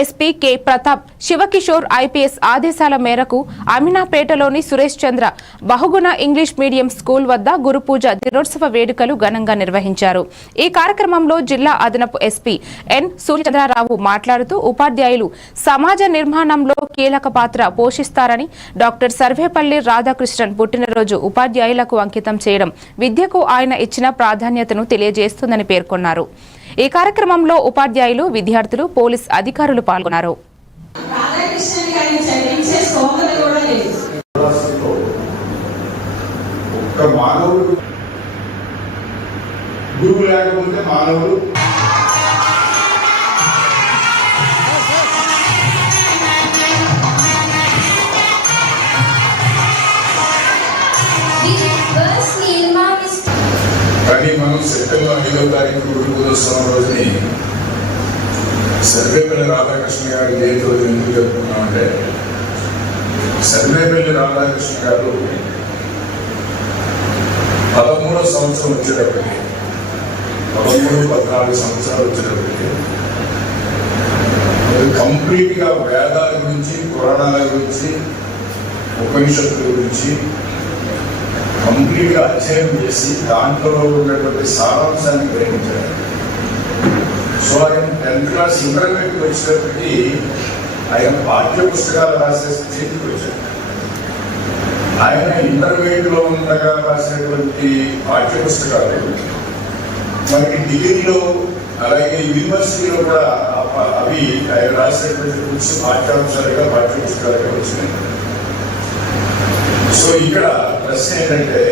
SP K Pratap Shiva Kishore IPS ఆదేశాల మేరకు అమినాపేటలోని సురేష్ చంద్ర Bahuguna English medium school వద్ద గురుపూజ దినోత్సవ వేడుకలు ఘనంగా నిర్వహించారు. ఈ కార్యక్రమంలో జిల్లా అదనపు ఎస్పీ ఎన్ సూర్యచంద్రరావు మాట్లాడుతూ ఉపాధ్యాయులు సమాజ నిర్మాణంలో కీలక పాత్ర పోషిస్తారని, డాక్టర్ సర్వేపల్లి రాధాకృష్ణన్ పుట్టినరోజు ఉపాధ్యాయులకు అంకితం చేయడం విద్యకు ఆయన ఇచ్చిన ప్రాధాన్యతను తెలియజేస్తుందని పేర్కొన్నారు. ఈ కార్యక్రమంలో ఉపాధ్యాయులు, విద్యార్థులు, పోలీస్ అధికారులు పాల్గొన్నారు. కానీ మనం సెప్టెంబర్ 5వ తారీఖు గురుపూజోత్సవం రోజుని సర్వేపల్లి రాధాకృష్ణ గారి జయంతి రోజు ఎందుకు చెప్పుకున్నామంటే, సర్వేపల్లి రాధాకృష్ణ గారు 13వ సంవత్సరం వచ్చేటప్పటికి 13-14 సంవత్సరాలు వచ్చేటప్పటికి కంప్లీట్ గా వేదాల గురించి, పురాణాల గురించి, ఉపనిషత్తుల గురించి కంప్లీట్ గా అధ్యయనం చేసి దాంట్లో ఉన్నటువంటి సారాంశాన్ని గ్రహించారు. సో ఆయన 10th క్లాస్ ఇంటర్మీడియట్ వచ్చేటప్పటికి ఆయన పాఠ్య పుస్తకాలు రాసే స్థితికి వచ్చారు. ఆయన ఇంటర్మీడియట్ లో ఉండగా రాసినటువంటి పాఠ్య పుస్తకాలు మనకి డిగ్రీలో అలాగే యూనివర్సిటీలో కూడా అవి ఆయన రాసినటువంటి బుక్స్ పాఠ్యాంశాలుగా, పాఠ్య పుస్తకాలుగా వచ్చినాయి. సో ఇక్కడ ప్రశ్న ఏంటంటే,